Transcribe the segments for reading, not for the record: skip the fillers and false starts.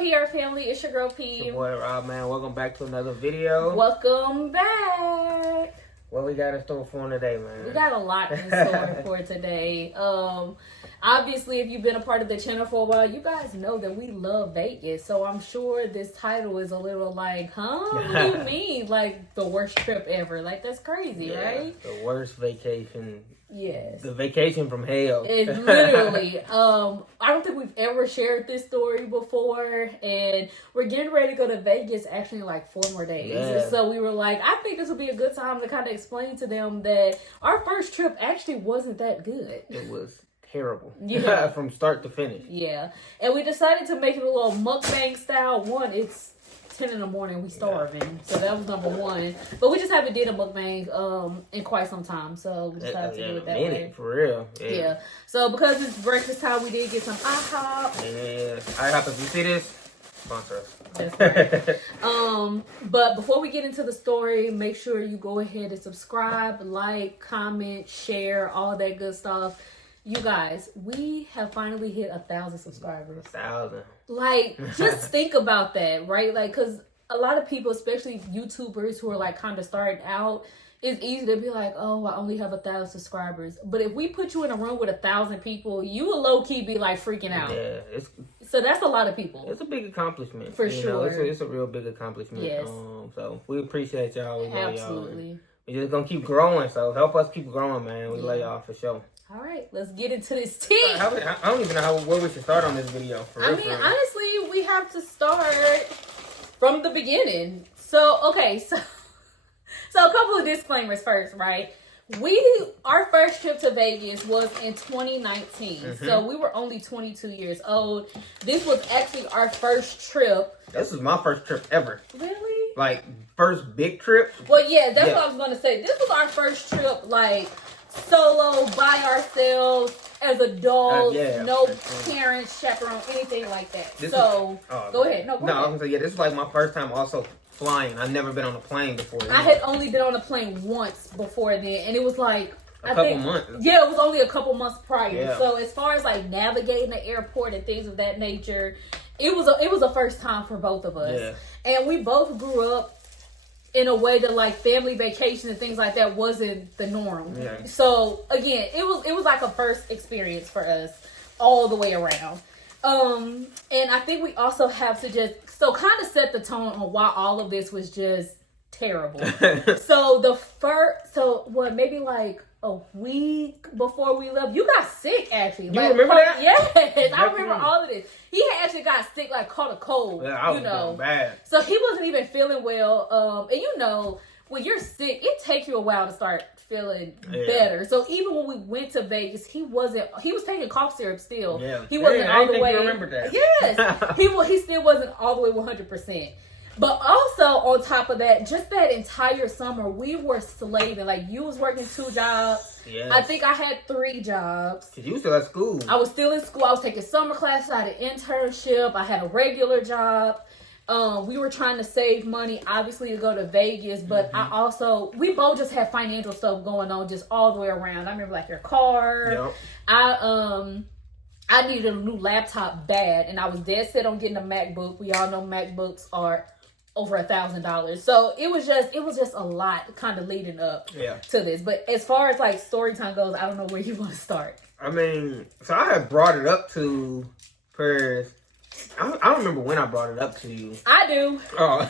PR family? It's your girl P. It's your boy Rob, man. Welcome back to another video. Welcome back. What we got in store for today, man? We got a lot in store for today. Obviously, if you've been a part of the channel for a while, you guys know that we love Vegas. So I'm sure this title is a little like, huh? What do you mean? Like the worst trip ever? Like that's crazy, right? The worst vacation. Yes. The vacation from hell. It's literally, I don't think we've ever shared this story before, and we're getting ready to go to Vegas actually in like 4 more days. Yeah. So we were like, I think this would be a good time to kind of explain to them that our first trip actually wasn't that good. It was terrible. Yeah. From start to finish. Yeah. And we decided to make it a little mukbang style. One, it's 10 in the morning, we starving, so that was number one. But we just haven't did a mukbang in quite some time, so we decided to do it that way. For real. Yeah. So because it's breakfast time, we did get some IHOP. Yeah. IHOP, if you see this, sponsor us. That's right. But before we get into the story, make sure you go ahead and subscribe, like, comment, share, all that good stuff. You guys, we have finally hit 1,000 subscribers. 1,000. Like, just think about that, right? Like, because a lot of people, especially YouTubers who are like kind of starting out, it's easy to be like, oh, I only have 1,000 subscribers. But if we put you in a room with 1,000 people, you will low key be like freaking out. Yeah, so that's a lot of people. It's a big accomplishment. For you sure. Know, it's a real big accomplishment. Yes. So we appreciate y'all. We love Absolutely. y'all. We're just gonna keep growing. So help us keep growing, man. We love y'all for sure. All right, let's get into this tea. I don't even know where we should start on this video. Honestly, we have to start from the beginning. So, okay, so a couple of disclaimers first, right? Our first trip to Vegas was in 2019. Mm-hmm. So we were only 22 years old. This was actually our first trip. This is my first trip ever. Really? Like, first big trip? Well, yeah, that's what I was going to say. This was our first trip, like, solo, by ourselves, as adults, no parents, chaperone, anything like that. Go ahead. No, go ahead. I was going to say, this is like my first time also flying. I've never been on a plane before. I had only been on a plane once before then, and it was like a couple months. Yeah, it was only a couple months prior. Yeah. So as far as like navigating the airport and things of that nature, it was a first time for both of us. Yeah. And we both grew up in a way that like family vacations and things like that wasn't the norm. Yeah. So again, it was like a first experience for us all the way around. And I think we also have to just kind of set the tone on why all of this was just terrible. Maybe like a week before we left, you got sick actually. You remember that? Yes, I remember all of this. He actually got sick, like caught a cold. Yeah, I was going bad. So he wasn't even feeling well. And when you're sick, it takes you a while to start feeling better. So even when we went to Vegas, he was taking cough syrup still. Yeah. He wasn't all the way. I remember that. Yes. he still wasn't all the way 100%. But also on top of that, just that entire summer, we were slaving. Like you was working 2 jobs. Yes. I think I had 3 jobs. Cause you still at school. I was still in school. I was taking summer classes. I had an internship. I had a regular job. We were trying to save money, obviously, to go to Vegas, but we both just had financial stuff going on just all the way around. I remember like your car. Yep. I needed a new laptop bad, and I was dead set on getting a MacBook. We all know MacBooks are over $1,000. So it was just a lot kind of leading up to this. But as far as like story time goes, I don't know where you want to start. I mean, so I had brought it up to Paris. I don't remember when I brought it up to you. I do. Oh.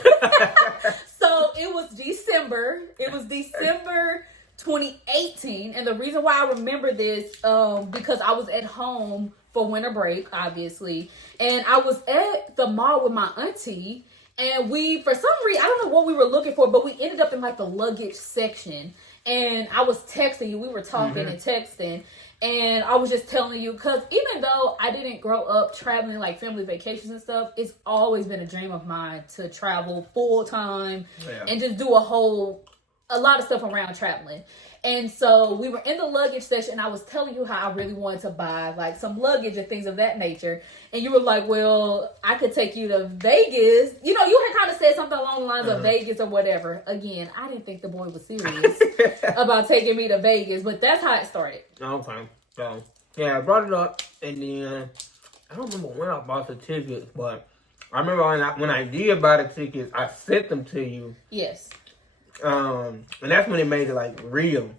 So it was December. It was December 2018. And the reason why I remember this, because I was at home for winter break, obviously. And I was at the mall with my auntie. And we, for some reason, I don't know what we were looking for, but we ended up in like the luggage section. And I was texting you. We were talking and texting. And I was just telling you, because even though I didn't grow up traveling like family vacations and stuff, it's always been a dream of mine to travel full time and just do a lot of stuff around traveling. And so we were in the luggage section, and I was telling you how I really wanted to buy like some luggage and things of that nature. And you were like, well, I could take you to Vegas. You had kind of said something along the lines of Vegas or whatever. Again, I didn't think the boy was serious about taking me to Vegas, but that's how it started. Okay. So, yeah, I brought it up, and then I don't remember when I bought the tickets, but I remember when I did buy the tickets, I sent them to you. Yes. And that's when it made it like real.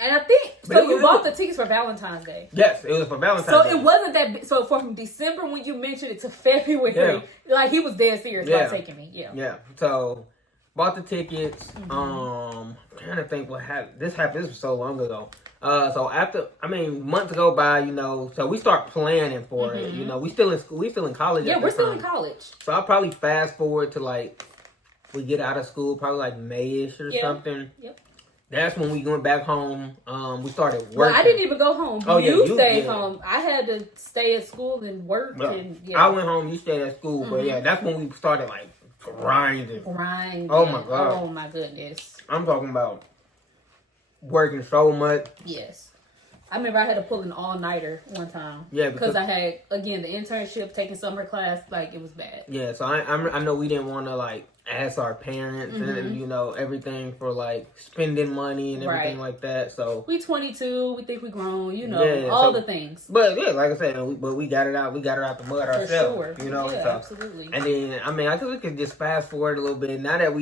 And I think you bought the tickets for Valentine's Day. Yes, it was for Valentine's Day. So it wasn't that. So from December when you mentioned it to February, like he was dead serious about taking me. Yeah. Yeah. So bought the tickets. I'm trying to think what happened. This was so long ago. So after, months go by, so we start planning for it. We still in school. We still in college. Yeah, we're still in college. So I'll probably fast forward to like we get out of school, probably like May-ish or something. Yep. That's when we went back home. We started working. Well, I didn't even go home. Oh, you stayed home. I had to stay at school and work. I went home. You stayed at school. But that's when we started like grinding. Oh my God. Oh my goodness. I'm talking about working so much. Yes. I remember I had to pull an all-nighter one time. Yeah, because I had, again, the internship, taking summer class, like, it was bad. Yeah, so I know we didn't want to, like, ask our parents and, everything for, like, spending money and everything like that, so. We 22, we think we grown, all the things. But, yeah, like I said, we got it out. We got it out the mud ourselves. For sure. Yeah, so. Absolutely. And then, I think we could just fast forward a little bit. Now that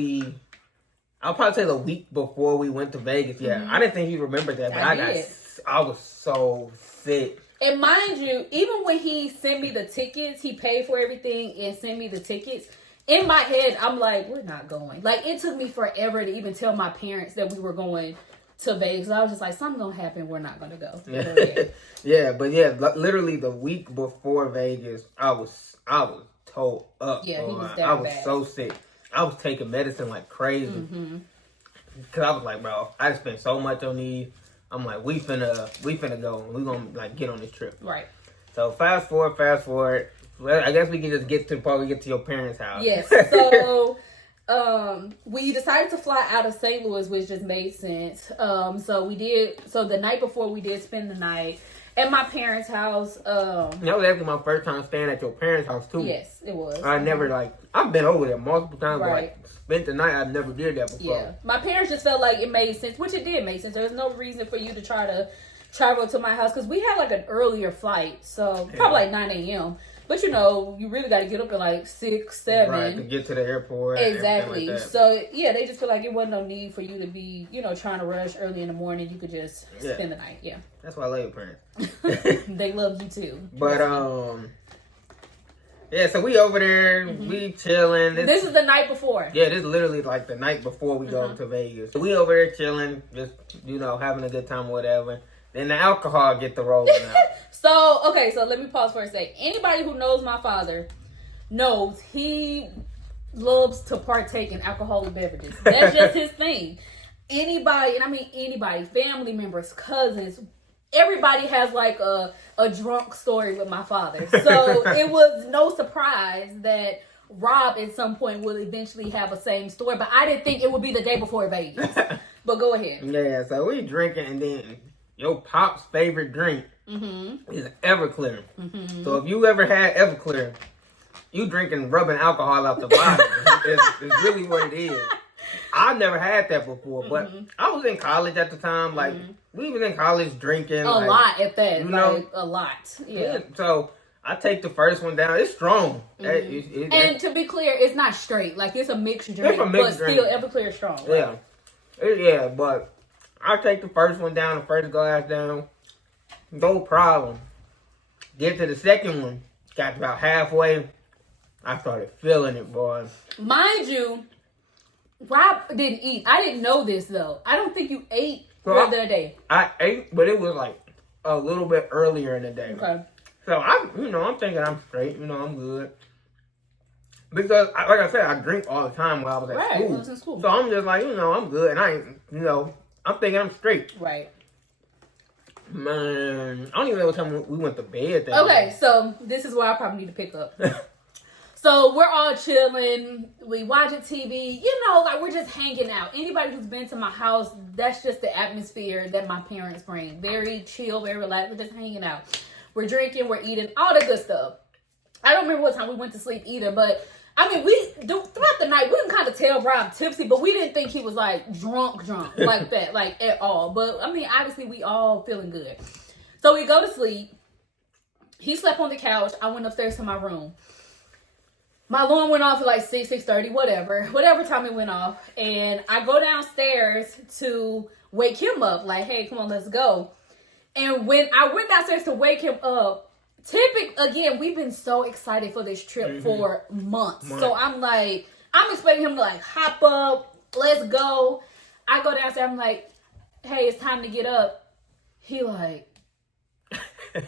I'll probably say the week before we went to Vegas. Yeah, I didn't think you remembered that, but I was so sick. And mind you, even when he sent me the tickets, he paid for everything and sent me the tickets. In my head, I'm like, we're not going. Like, it took me forever to even tell my parents that we were going to Vegas. I was just like, something's gonna happen. We're not gonna go. Literally the week before Vegas, I was toe up. Yeah, he was down I was bad. so sick. I was taking medicine like crazy. Cause I was like, bro, I just spent so much on these. I'm like, we finna go. We gonna like get on this trip. Right. So fast forward. Well, I guess we can just get to the part we get to your parents' house. Yes. So, we decided to fly out of St. Louis, which just made sense. So we did. So the night before, we did spend the night at my parents' house. That was actually my first time staying at your parents' house too. Yes, it was. I never I've been over there multiple times, but like spent the night. I never did that before. Yeah, my parents just felt like it made sense, which it did make sense. There was no reason for you to try to travel to my house because we had like an earlier flight, so probably like 9 a.m. But you really got to get up at like 6, 7. Right, to get to the airport. Exactly. Like that. So, they just feel like it wasn't no need for you to be, trying to rush early in the morning. You could just spend the night. Yeah. That's why I love your parents. They love you too. But, so we over there, we chilling. This is the night before. Yeah, this is literally like the night before we go to Vegas. So we over there chilling, just, having a good time or whatever. Then the alcohol get the rolling out. So let me pause for a sec. Anybody who knows my father knows he loves to partake in alcoholic beverages. That's just his thing. Anybody, and I mean anybody, family members, cousins, everybody has like a drunk story with my father. So it was no surprise that Rob at some point will eventually have a same story. But I didn't think it would be the day before Vegas. But go ahead. Yeah, so we drinking, and then your pop's favorite drink is Everclear. So if you ever had Everclear, you drinking rubbing alcohol out the bottom. It's really what it is. I've never had that before, but I was in college at the time. Like, we was in college drinking. A lot at that. A lot. Yeah. So I take the first one down. It's strong. And to be clear, it's not straight. Like, it's a mixed drink. But still, Everclear is strong. Right? Yeah, but I take the first one down, the first glass down. No problem. Get to the second one. Got about halfway. I started feeling it, boy. Mind you, Rob didn't eat. I didn't know this, though. I don't think you ate the other day. I ate, but it was like a little bit earlier in the day. Okay. So, I'm thinking I'm straight. I'm good. Because, like I said, I drink all the time while I was at school. I was in school. So, I'm just like, I'm good. And I ain't, I'm thinking I'm straight. Right. Man, I don't even know what time we went to bed. Okay, so this is where I probably need to pick up. So we're all chilling. We watching TV. Like we're just hanging out. Anybody who's been to my house, that's just the atmosphere that my parents bring. Very chill, very relaxed. We're just hanging out. We're drinking. We're eating. All the good stuff. I don't remember what time we went to sleep either, but throughout the night, we didn't kind of tell Rob tipsy, but we didn't think he was like drunk like that, like at all. But obviously we all feeling good. So we go to sleep. He slept on the couch. I went upstairs to my room. My alarm went off at like 6:30, whatever time it went off. And I go downstairs to wake him up. Like, hey, come on, let's go. And when I went downstairs to wake him up, again, we've been so excited for this trip for months. So I'm like, I'm expecting him to like hop up, let's go. I go downstairs, I'm like, hey, it's time to get up. He like,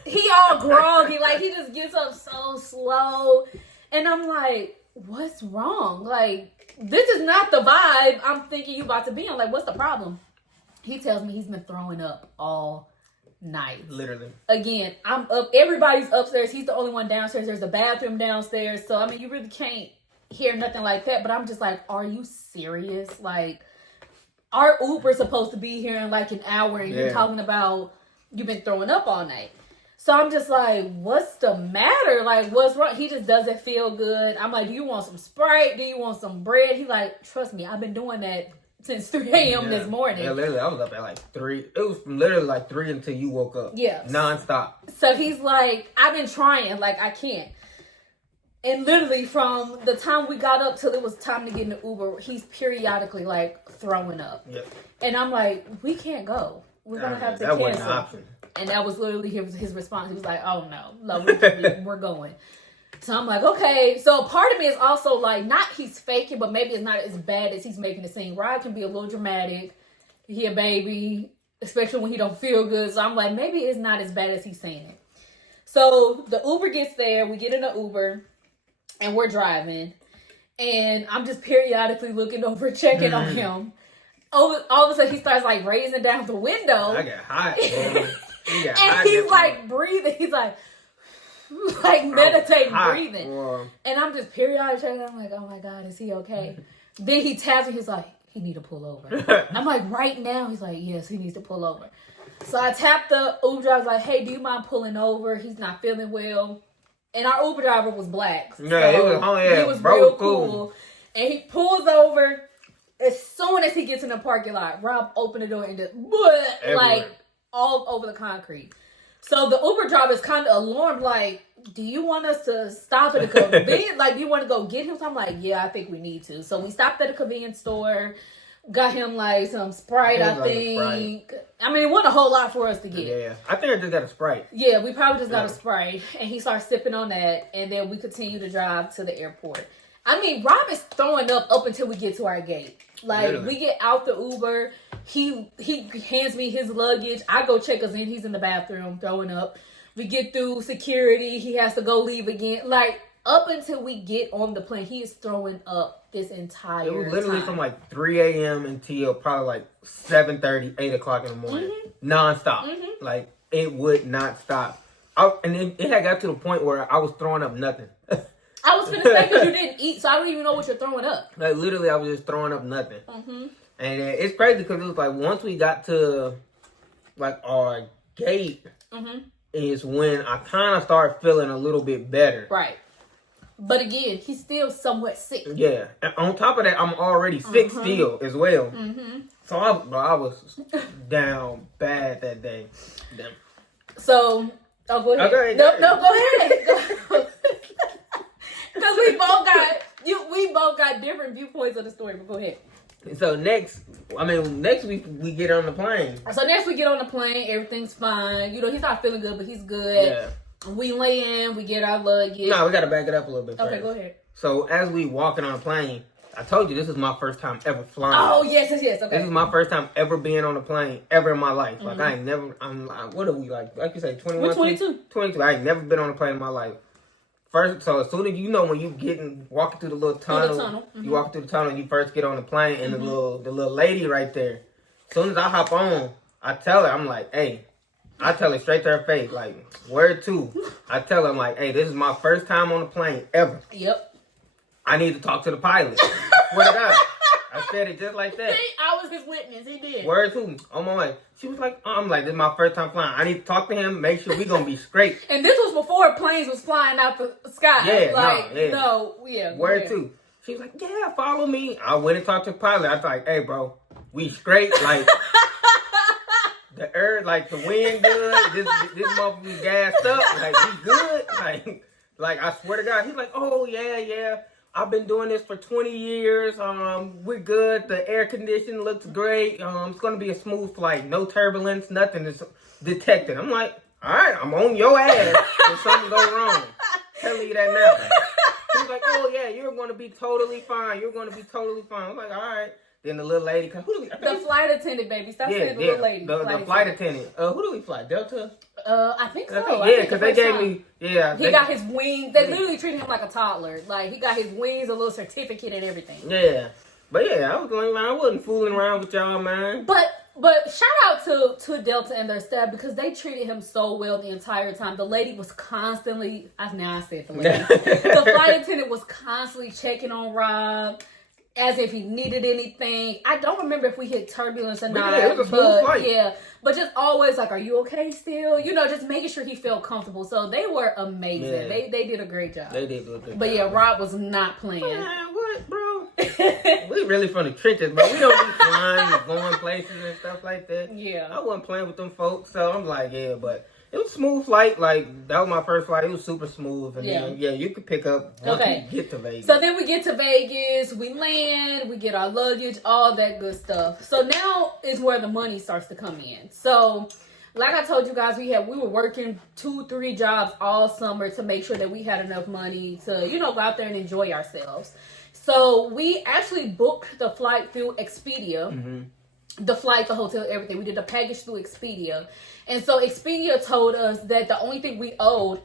he all groggy, like he just gets up so slow. And I'm like, what's wrong? Like, this is not the vibe I'm thinking you about to be on. Like, what's the problem? He tells me he's been throwing up all night. Literally. Again, I'm up. Everybody's upstairs. He's the only one downstairs. There's a bathroom downstairs. So, I mean, you really can't hear nothing like that. But I'm just like, are you serious? Like, our Uber's supposed to be here in like an hour. And you're talking about you've been throwing up all night. So I'm just like, what's the matter? Like, what's wrong? He just doesn't feel good. I'm like, do you want some Sprite? Do you want some bread? He's like, trust me, I've been doing that since 3 a.m. this morning. Yeah, literally, I was up at like 3. It was literally like 3 until you woke up. Yeah. Nonstop. So he's like, I've been trying. Like, I can't. And literally from the time we got up till it was time to get in the Uber, he's periodically like throwing up. Yep. And I'm like, we can't go. We're going to have to cancel. That cancel. wasn't an option. And that was literally his response. He was like, oh no, we're going. So I'm like, okay. So part of me is also like, not he's faking, but maybe it's not as bad as he's making it seem. Rob can be a little dramatic. He a baby, especially when he don't feel good. So I'm like, maybe it's not as bad as he's saying it. So the Uber gets there. We get in the Uber and we're driving. And I'm just periodically looking over, checking on him. All of a sudden he starts like raising down the window. I get hot, man. And he's like breathing. He's like meditating, breathing. And I'm just periodically checking. I'm like, oh my God, is he okay? Then he taps me. He's like, he need to pull over. I'm like, right now? He's like, yes, he needs to pull over. So I tapped the Uber driver. I was like, hey, do you mind pulling over? He's not feeling well. And our Uber driver was black. Yeah, so he was real cool. And he pulls over. As soon as he gets in the parking lot, Rob opened the door and just like all over the concrete. So the Uber driver is kind of alarmed, like, do you want us to stop at a convenience? Like, do you want to go get him? So I'm like, yeah, I think we need to. So we stopped at a convenience store, got him like some Sprite, I think. I mean, it wasn't a whole lot for us to get. Yeah, I think I just got a Sprite. Yeah, we probably just got a Sprite. And he starts sipping on that. And then we continue to drive to the airport. I mean, Rob is throwing up until we get to our gate. Like, literally. We get out the Uber. He hands me his luggage. I go check us in. He's in the bathroom throwing up. We get through security. He has to go leave again. Like, up until we get on the plane, he is throwing up this entire time. It was literally from like 3 a.m. until probably like 7:30, 8 o'clock in the morning. Nonstop. Like, it would not stop. And it had got to the point where I was throwing up nothing. I was going to say because you didn't eat, so I don't even know what you're throwing up. Like, literally, I was just throwing up nothing. And it's crazy because it was like, once we got to, like, our gate, is when I kind of started feeling a little bit better. Right. But again, he's still somewhat sick. Yeah. And on top of that, I'm already sick still as well. So I was down bad that day. Damn. So, go ahead. Okay, no, go ahead. Because we both got different viewpoints of the story, but go ahead. So next week we get on the plane. So next we get on the plane, everything's fine. You know, he's not feeling good, but he's good. Yeah. We lay in, we get our luggage. No, we got to back it up a little bit first. Okay, go ahead. So as we walking on the plane, I told you this is my first time ever flying. Oh, yes. Okay. This is my first time ever being on a plane ever in my life. Like, I'm what are we, like you say, 21? We're 22. 22. I ain't never been on a plane in my life. First, so as soon as you know when you walking through the little tunnel, you walk through the tunnel, and you first get on the plane, and the little lady right there. As soon as I hop on, I tell her, I'm like, hey, I tell her straight to her face, like, word two. I tell her, I'm like, hey, this is my first time on the plane ever. Yep. I need to talk to the pilot. Swear to God. I said it just like that. I was his witness. He did. Word two. On my way. She was like, I'm like, this is my first time flying. I need to talk to him, make sure we going to be straight. And this was before planes was flying out the sky. Yeah. Word two. She was like, yeah, follow me. I went and talked to the pilot. I was like, hey, bro, we straight. Like, the earth, like, the wind good. This motherfucker gassed up. Like, we good. Like, I swear to God. He's like, oh, yeah. I've been doing this for 20 years. We're good. The air conditioning looks great. It's going to be a smooth flight. No turbulence. Nothing is detected. I'm like, all right, I'm on your ass if something goes wrong. Telling you that now. He's like, oh, yeah, you're going to be totally fine. You're going to be totally fine. I'm like, all right. Then the little lady comes. The flight attendant, baby. Stop saying the little lady. The flight attendant. Who do we fly? Delta? I think so. Yeah, because they gave me. Yeah, he got his wings. They literally treated him like a toddler. Like he got his wings, a little certificate, and everything. Yeah, but yeah, I wasn't fooling around with y'all, man. But shout out to Delta and their staff because they treated him so well the entire time. The lady was constantly. I said the lady. The flight attendant was constantly checking on Rob. As if he needed anything. I don't remember if we hit turbulence or not. Yeah, it was a smooth flight. Yeah, but just always like, are you okay still? You know, just making sure he felt comfortable. So they were amazing. Yeah. They did a great job. They did do a good job. But yeah, Rob was not playing. Man, what, bro? We really from the trenches, but we don't be flying and going places and stuff like that. Yeah. I wasn't playing with them folks, so I'm like, yeah, but it was a smooth flight. Like, that was my first flight. It was super smooth. And then, you could pick up once you get to Vegas. So then we get to Vegas. We land. We get our luggage. All that good stuff. So now is where the money starts to come in. So, like I told you guys, we were working 2-3 jobs all summer to make sure that we had enough money to, go out there and enjoy ourselves. So we actually booked the flight through Expedia. Mm-hmm. The flight, the hotel, everything. We did a package through Expedia. And so Expedia told us that the only thing we owed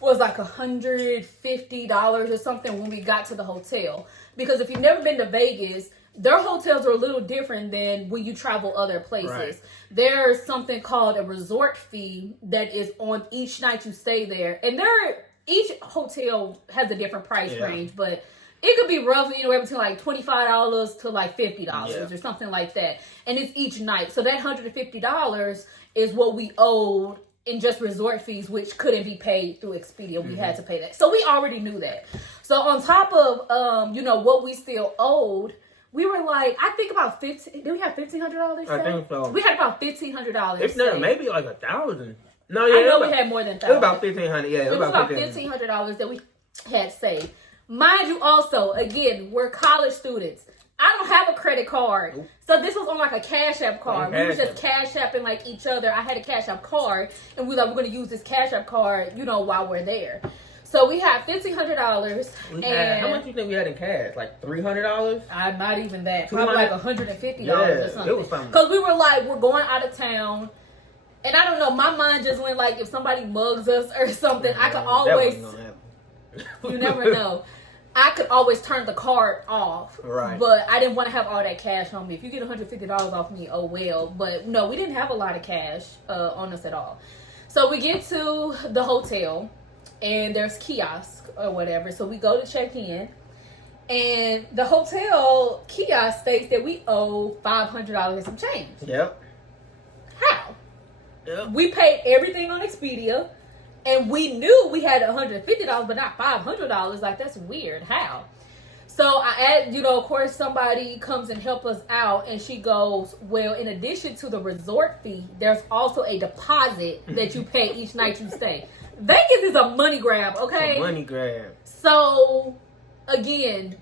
was like $150 or something when we got to the hotel. Because if you've never been to Vegas, their hotels are a little different than when you travel other places. Right. There's something called a resort fee that is on each night you stay there. And each hotel has a different price range, but it could be roughly anywhere between like $25 to like $50 or something like that. And it's each night. So that $150 is what we owed in just resort fees, which couldn't be paid through Expedia. We had to pay that. So we already knew that. So on top of, what we still owed, we were like, I think about did we have $1,500? I think so. We had about $1,500. It's not, maybe like $1,000. No, yeah. I know we had more than $1,000. It was about $1,500. Yeah, it was about $1,500 that we had saved. Mind you, also, again, we're college students. I don't have a credit card. Nope. So this was on like a Cash App card. We were just Cash Apping like each other. I had a Cash App card. And we were like, we're going to use this Cash App card, while we're there. So we had $1,500. And how much do you think we had in cash? Like $300? Not even that. Probably like $150 or something. It was something. Because we were like, we're going out of town. And I don't know, my mind just went like, if somebody mugs us or something, I could always... You never know. I could always turn the card off. Right. But I didn't want to have all that cash on me. If you get $150 off me, oh well. But no, we didn't have a lot of cash on us at all. So we get to the hotel and there's kiosk or whatever. So we go to check in. And the hotel kiosk states that we owe $500 and some change. Yep. How? Yep. We paid everything on Expedia. And we knew we had $150, but not $500. Like, that's weird. How? So of course, somebody comes and help us out, and she goes, well, in addition to the resort fee, there's also a deposit that you pay each night you stay. Vegas is a money grab, okay? It's a money grab. So, again,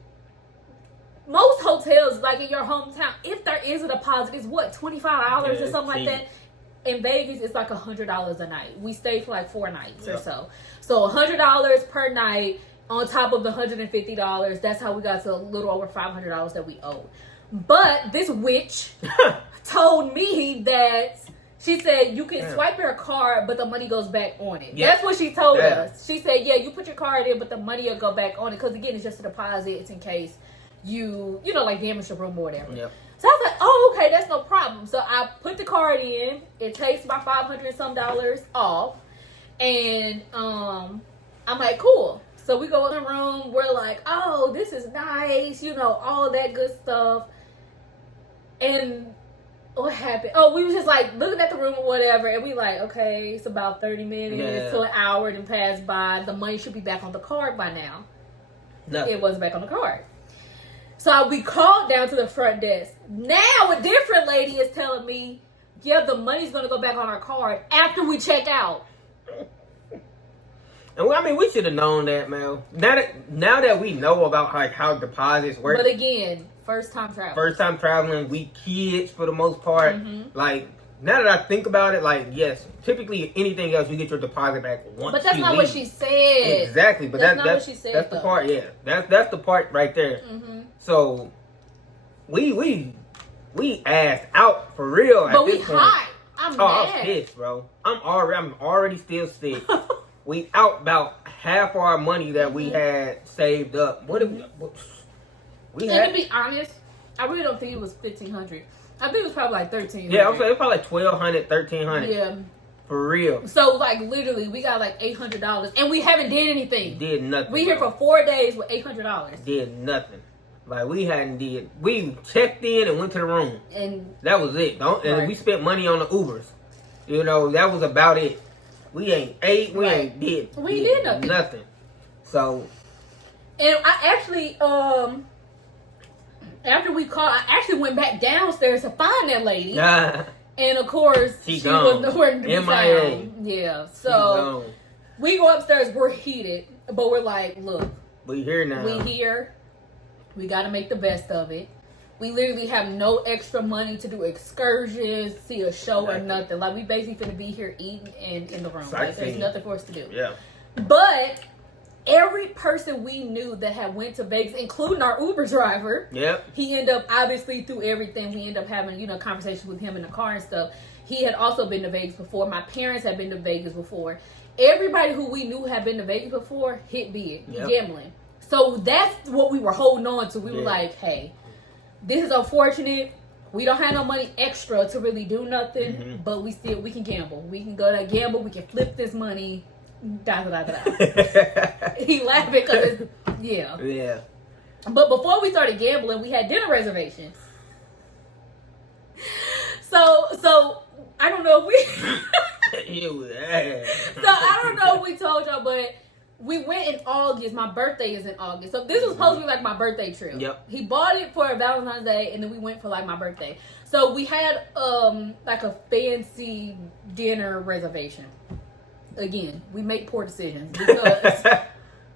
most hotels, like in your hometown, if there is a deposit, it's what, $25 or something like that? In Vegas, it's like $100 a night. We stayed for like 4 nights or so. So $100 per night on top of the $150. That's how we got to a little over $500 that we owed. But this witch told me that she said you can swipe your card, but the money goes back on it. Yeah. That's what she told us. She said, yeah, you put your card in, but the money will go back on it. Because again, it's just a deposit. It's in case you like damage your room or whatever. Yep. So I was like, oh, okay, that's no problem. So I put the card in. It takes about $500 and some off. And I'm like, cool. So we go in the room. We're like, oh, this is nice. All that good stuff. And what happened? Oh, we was just like looking at the room or whatever. And we like, okay, it's about 30 minutes to an hour and passed by. The money should be back on the card by now. No. It wasn't back on the card. So we called down to the front desk. Now a different lady is telling me, yeah, the money's going to go back on our card after we check out. And I mean, we should have known that, man. Now that we know about like how deposits work. But again, first time traveling, we kids for the most part. Mm-hmm. Like, now that I think about it, like, yes, typically anything else, you get your deposit back once. But that's not what she said. Exactly, but that's not what she said. That's the part. Yeah, that's the part right there. Mm-hmm. So we asked out for real. But we hot. I'm mad. I'm pissed, bro. I'm already still sick. We out about half our money that we had saved up. What and to be honest, I really don't think it was $1,500. I think it was probably like $1,300. Yeah, I'm saying it's probably like $1,200, $1,300. Yeah. For real. So like literally we got like $800 and we haven't did anything. Did nothing. We here for 4 days with $800. Did nothing. Like we checked in and went to the room. And that was it. And we spent money on the Ubers. You know, that was about it. We ain't ate, we ain't did nothing. So, and I actually after we called, I actually went back downstairs to find that lady. And of course, she was nowhere to be found. Yeah. So we go upstairs, we're heated, but we're like, look, we here now. We here. We got to make the best of it. We literally have no extra money to do excursions, see a show or nothing. Like, we basically finna be here eating and in the room. Like, there's nothing for us to do. Yeah. But every person we knew that had went to Vegas, including our Uber driver, he ended up, obviously through everything, we ended up having, conversations with him in the car and stuff. He had also been to Vegas before. My parents had been to Vegas before. Everybody who we knew had been to Vegas before hit big, gambling. So that's what we were holding on to. We were like, hey, this is unfortunate. We don't have no money extra to really do nothing, but we can gamble. We can go to gamble. We can flip this money. Da, da, da, da. He laughing because yeah. But before we started gambling, we had dinner reservations. So I don't know if we. So I don't know if we told y'all, but we went in August. My birthday is in August. So this was supposed to be like my birthday trip. Yep. He bought it for Valentine's Day, and then we went for like my birthday. So we had like a fancy dinner reservation. Again, we make poor decisions because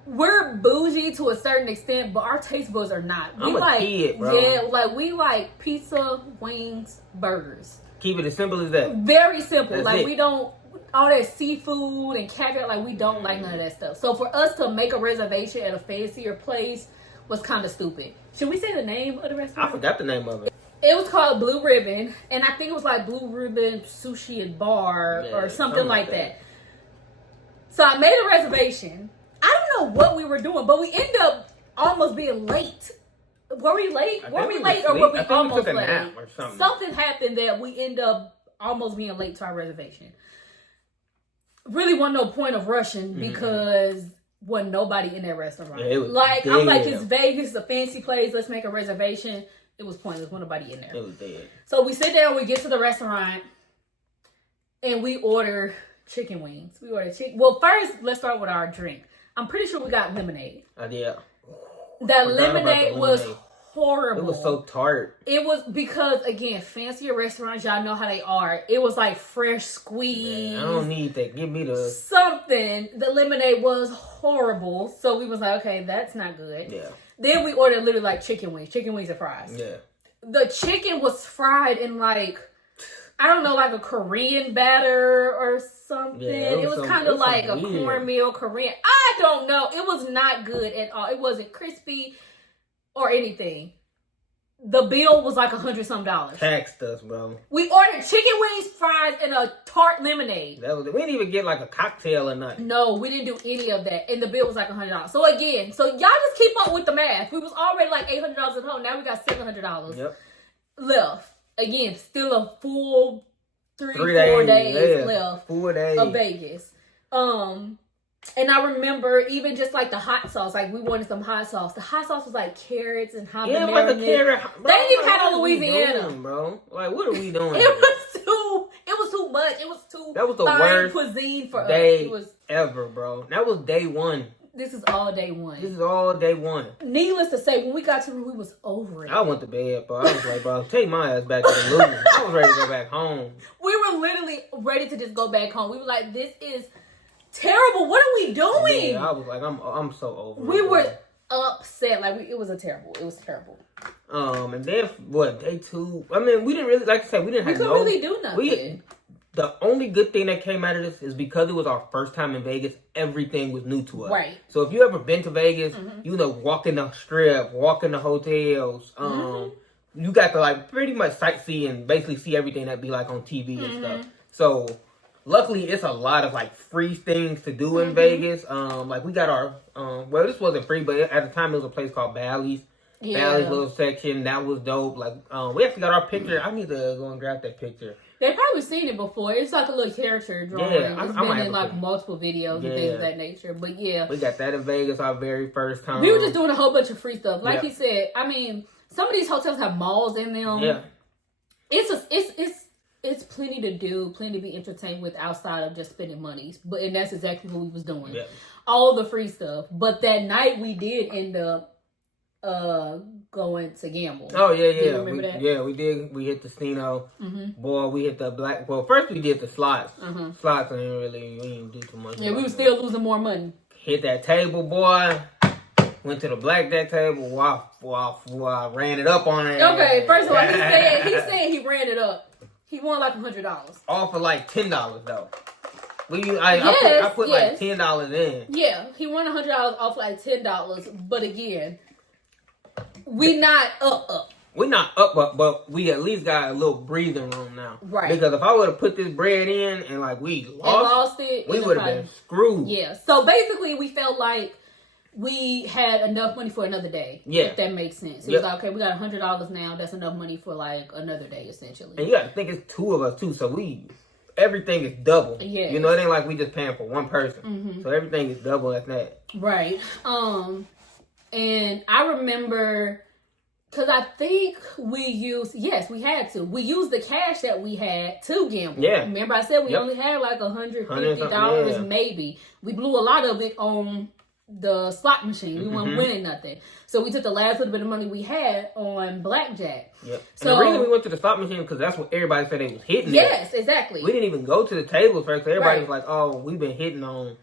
we're bougie to a certain extent, but our taste buds are not. I'm a kid, bro. Yeah, like we like pizza, wings, burgers. Keep it as simple as that. Very simple. That's like it. We don't all that seafood and caviar. Like we don't like none of that stuff. So for us to make a reservation at a fancier place was kind of stupid. Should we say the name of the restaurant? I forgot the name of it. It was called Blue Ribbon, and I think it was like Blue Ribbon Sushi and Bar or something like that. So I made a reservation. I don't know what we were doing, but we ended up almost being late. Were we late? Were we late or were we almost late? Something happened that we ended up almost being late to our reservation. Really wasn't no point of rushing because wasn't nobody in that restaurant. Yeah, like, I'm like, it's Vegas, a fancy place. Let's make a reservation. It was pointless. Wasn't nobody in there. It was dead. So we sit down, we get to the restaurant, and we order chicken wings. We ordered chicken. Well, first, let's start with our drink. I'm pretty sure we got lemonade. Yeah. That lemonade was horrible. It was so tart. It was because, again, fancier restaurants, y'all know how they are. It was like fresh squeeze. Man, I don't need that. Give me the something. The lemonade was horrible. So we was like, okay, that's not good. Yeah. Then we ordered literally like chicken wings and fries. Yeah. The chicken was fried in like, I don't know, like a Korean batter or something. Yeah, it was kind of like a cornmeal Korean. I don't know. It was not good at all. It wasn't crispy or anything. The bill was like $100-some. Taxed us, bro. We ordered chicken wings, fries, and a tart lemonade. We didn't even get like a cocktail or nothing. No, we didn't do any of that. And the bill was like $100. So again, y'all just keep up with the math. We was already like $800 at home. Now we got $700 left. Again, still a full 4 days left 4 days of Vegas. And I remember even just like the hot sauce, like we wanted some hot sauce. The hot sauce was like carrots and habanero. Yeah, like a carrot. They didn't even have no Louisiana, doing, bro. Like, what are we doing? It was too much. It was too. That was the worst cuisine for day us. Ever, bro. That was day one. This is all day one. Needless to say, when we got to the room, we was over it. I went to bed, bro. I was like, bro, take my ass back to the Louvre. I was ready to go back home. We were literally ready to just go back home. We were like, this is terrible. What are we doing? Yeah, I was like, I'm so over. We were upset. Like it was terrible. And then what? Day 2. I mean, we didn't really, like I said, we didn't have couldn't really do nothing. The only good thing that came out of this is because it was our first time in Vegas, everything was new to us. Right. So if you ever been to Vegas, you know, walking the strip, walking the hotels, you got to like pretty much sightsee and basically see everything that be like on TV and stuff. So luckily, it's a lot of like free things to do in Vegas. Like we got our, well, this wasn't free, but at the time it was a place called Bally's. Yeah. Bally's little section, that was dope. Like, we actually got our picture. I need to go and grab that picture. They probably seen it before. It's like a little character drawing. Yeah, it's been in like multiple videos and things of that nature. But yeah. We got that in Vegas our very first time. We were just doing a whole bunch of free stuff. Like he said, I mean, some of these hotels have malls in them. Yeah. It's plenty to do, plenty to be entertained with outside of just spending money. And that's exactly what we was doing. Yeah. All the free stuff. But that night we did end up going to gamble. Oh yeah. Do you remember that? Yeah, we did. We hit the Steno. Boy, we hit the black. Well, first we did the slots. Slots, we didn't do too much. Yeah, we were still losing more money. Hit that table, boy. Went to the blackjack table. Wow, I ran it up on it. Okay, first of all, he said he ran it up. He won like $100. All for like $10 though. I put like $10 in. Yeah, he won $100 off like $10. But again, we not up. We're not up, but we at least got a little breathing room now. Right. Because if I would have put this bread in and like we lost it, we would have been screwed. Yeah. So basically, we felt like we had enough money for another day. Yeah. If that makes sense. It was like, okay, we got $100 now. That's enough money for like another day, essentially. And you got to think it's 2 of us too, so everything is double. Yeah. You know, it ain't like we just paying for one person. So everything is double at that. Right. And I remember, because I think we used the cash that we had to gamble. Yeah. Remember I said we only had like $150 maybe. We blew a lot of it on the slot machine. We weren't winning nothing. So we took the last little bit of money we had on blackjack. Yep. So and the reason we went to the slot machine because that's what everybody said they was hitting. Yes, exactly. We didn't even go to the tables first. Everybody was like, "Oh, we've been hitting on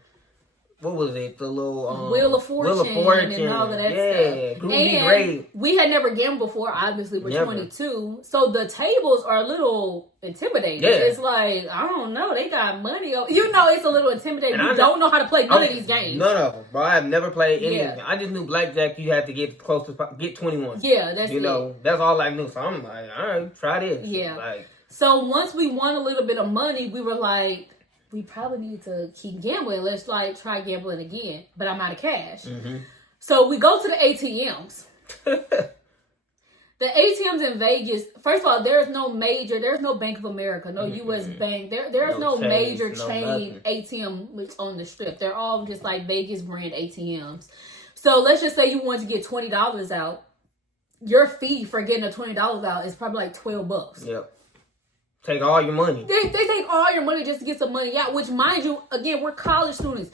what was it? The little Wheel of Fortune and all of that stuff." And we had never gambled before. Obviously, we're 22, so the tables are a little intimidating. Yeah. It's like, I don't know, they got money. You know, it's a little intimidating. You don't know how to play none of these games. None of them, bro. I've never played any of them. I just knew blackjack. You had to get close to get 21. Yeah, that's that's all I knew. So I'm like, all right, try this. Yeah. Like, so once we won a little bit of money, we were like, we probably need to keep gambling. Let's like try gambling again. But I'm out of cash. So we go to the ATMs. The ATMs in Vegas, first of all, there's no Bank of America, no U.S. Bank. There's no major chain ATM on the strip. They're all just like Vegas brand ATMs. So let's just say you want to get $20 out. Your fee for getting the $20 out is probably like $12. Yep. Take all your money. They take all your money just to get some money out, which, mind you, again, we're college students.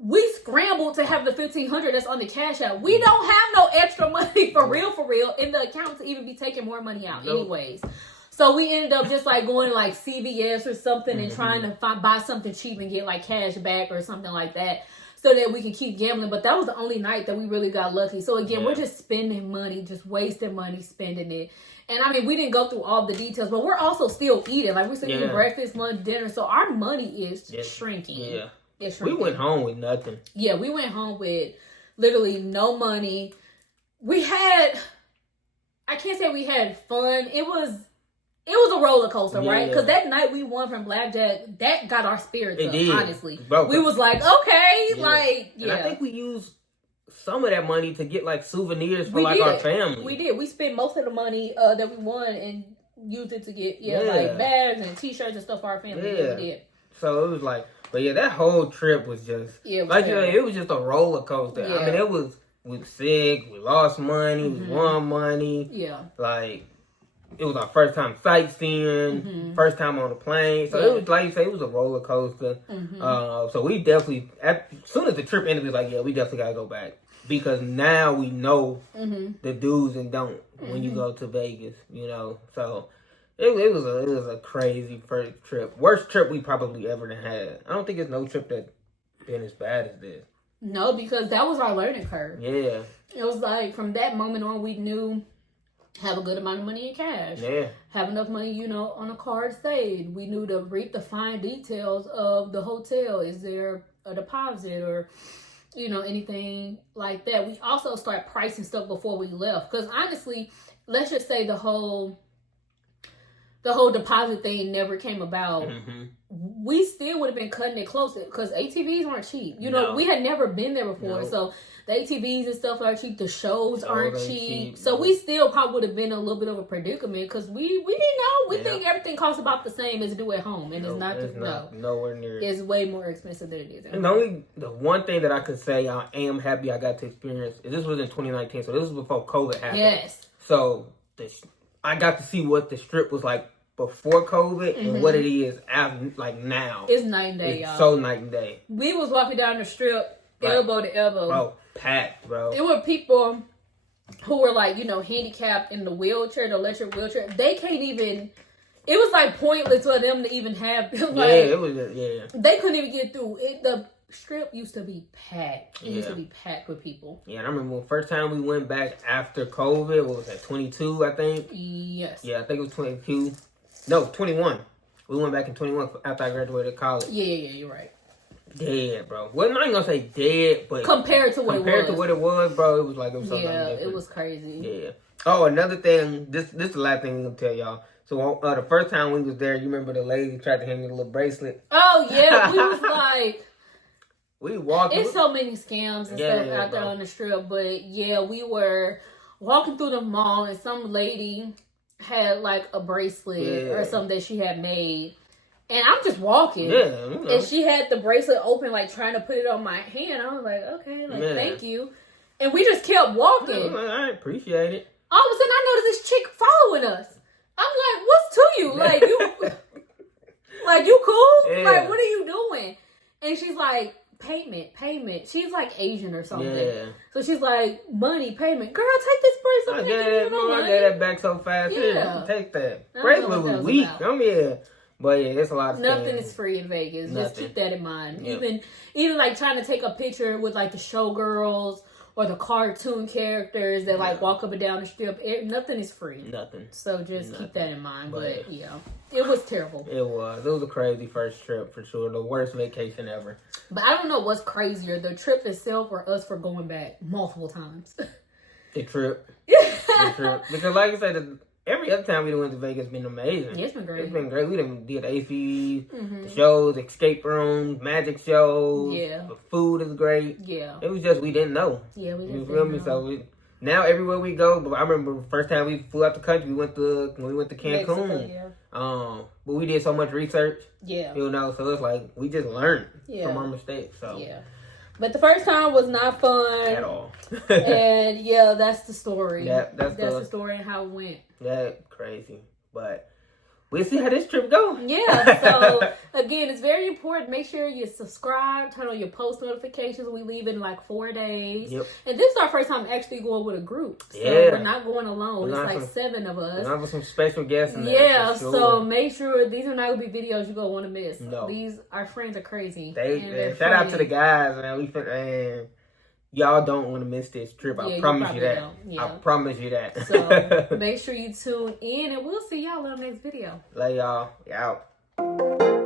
We scrambled to have the $1,500 that's on the cash out. We don't have no extra money for real in the account to even be taking more money out anyways. So we ended up just like going to like CVS or something and trying to buy something cheap and get like cash back or something like that so that we can keep gambling. But that was the only night that we really got lucky. So again, we're just spending money, just wasting money, spending it. And I mean, we didn't go through all the details, but we're also still eating. Like we're still eating breakfast, lunch, dinner. So our money is shrinking. Yeah. We went home with nothing. Yeah, we went home with literally no money. I can't say we had fun. It was a roller coaster, right? Because that night we won from blackjack, that got our spirits up, honestly. We was like, okay, And I think we used some of that money to get like souvenirs for our family. We did. We spent most of the money that we won and used it to get like bags and t-shirts and stuff for our family. Yeah. We did. So it was like, but that whole trip was just it was just a roller coaster. I mean, we sick, we lost money, we won money. Yeah. Like, it was our first time sightseeing, first time on a plane. So it was, like you say, it was a roller coaster. So we definitely, as soon as the trip ended, we was like, we definitely got to go back. Because now we know the do's and don'ts when you go to Vegas, So it was a crazy first trip. Worst trip we probably ever had. I don't think there's no trip that been as bad as this. No, because that was our learning curve. Yeah. It was like from that moment on, we knew have a good amount of money in cash. Yeah. Have enough money, you know, on a card saved. We knew to read the fine details of the hotel. Is there a deposit or, you know, anything like that? We also start pricing stuff before we left. Because honestly, let's just say the whole deposit thing never came about. Mm-hmm. We still would have been cutting it close because ATVs aren't cheap. You know, we had never been there before. No. So the ATVs and stuff aren't cheap. The shows aren't cheap. So we still probably would have been a little bit of a predicament because we didn't know. We think everything costs about the same as it do at home. And it's not. Nowhere near. It's way more expensive than it is at home. And the one thing that I could say I am happy I got to experience, this was in 2019. So this was before COVID happened. Yes. So I got to see what the strip was like before COVID and what it is like now. It's night and day, it's y'all. So night and day. We was walking down the strip, elbow to elbow. Bro, packed, bro. There were people who were like, you know, handicapped in the wheelchair, the electric wheelchair. They can't even. It was like pointless for them to even have. Like, it was. They couldn't even get through it. The strip used to be packed. It used to be packed with people. Yeah, and I remember the first time we went back after COVID. What was that? 22, I think. Yes. Yeah, I think it was 22. No, 21. We went back in 21 after I graduated college. Yeah, you're right. Dead, bro. Well, I'm not gonna say dead, but compared to what it was, bro, it was like it was something different. It was crazy. Yeah. Oh, another thing. This is the last thing I'm gonna tell y'all. So the first time we was there, you remember the lady tried to hand me the little bracelet? Oh yeah, we was like, we walked. It's so many scams and stuff out there on the strip, but yeah, we were walking through the mall and some lady had like a bracelet or something that she had made, and I'm just walking, and she had the bracelet open, like trying to put it on my hand. I was like, okay, like thank you, and we just kept walking. I appreciate it. All of a sudden, I noticed this chick following us. I'm like, what's to you? Like you cool? Yeah. Like, what are you doing? And she's like, payment. She's like Asian or something. Yeah. So she's like, money, payment. Girl, take this bracelet. I get that back so fast. Yeah. Take that. Bracelet was weak. But yeah, there's a lot of nothing is free in Vegas. Just keep that in mind. Yep. Even like trying to take a picture with like the showgirls or the cartoon characters that like walk up and down the strip. Nothing is free. Nothing. So just keep that in mind. But yeah, it was terrible. It was a crazy first trip for sure. The worst vacation ever. But I don't know what's crazier, the trip itself or us for going back multiple times. The trip. Because like I said, every other time we went to Vegas has been amazing. It's been great. It's been great. We done did ACs, the shows, escape rooms, magic shows. Yeah. The food is great. Yeah. It was just we didn't know. Yeah, we didn't know. You feel me? So now everywhere we go, but I remember the first time we flew out the country, we went to Cancun. Mexico, but we did so much research. Yeah. You know, so it's like we just learned from our mistakes. So yeah. But the first time was not fun at all. And yeah, that's the story. That's the story and how it went. That's crazy. But we'll see how this trip goes. Yeah. So again, it's very important. Make sure you subscribe, turn on your post notifications. We leave in like 4 days. Yep. And this is our first time actually going with a group. So we're not going alone. It's like 7 of us. We're with some special guests in there. Yeah. Sure. So make sure these are not gonna be videos you're gonna want to miss. No. Our friends are crazy. Shout out to the guys, man. Y'all don't want to miss this trip. I promise you that. Yeah. I promise you that. So make sure you tune in, and we'll see y'all in the next video. Love y'all. Out.